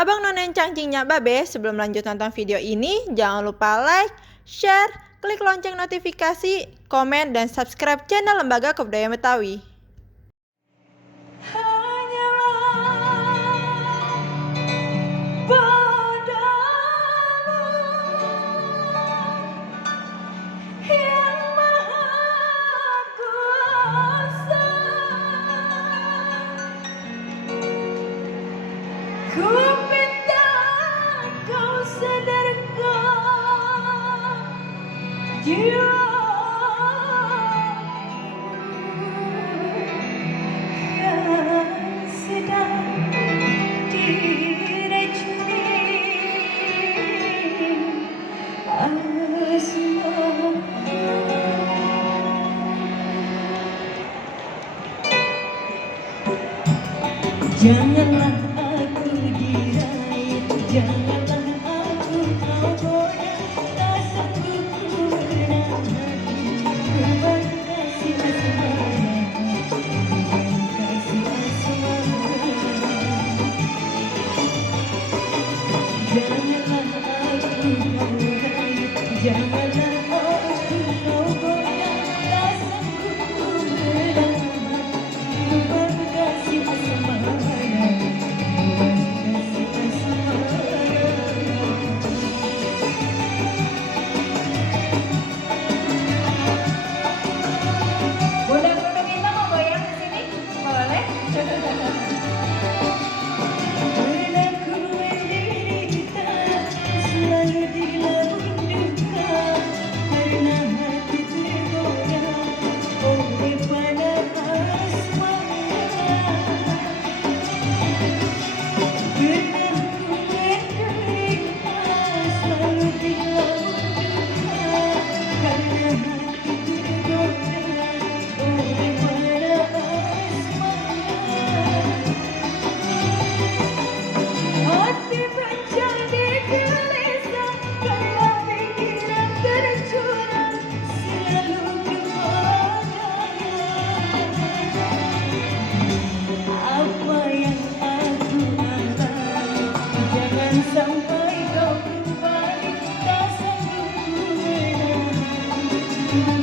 Abang None cangcingnya Babe, sebelum lanjut nonton video ini, jangan lupa like, share, klik lonceng notifikasi, komen, dan subscribe channel Lembaga Kebudayaan Betawi. Ku minta kau sadarkan jiwaku yang sedang diracuni asmara. Janganlah aku diraih, janganlah aku kau goda, tak sanggup ku menahan beban kasih asmara, kasih asmara. Janganlah aku kau raih, janganlah aku kau goda, tak sanggup ku menahan beban kasih asmara. Sampai kau kembali, tak sanggup ku menahan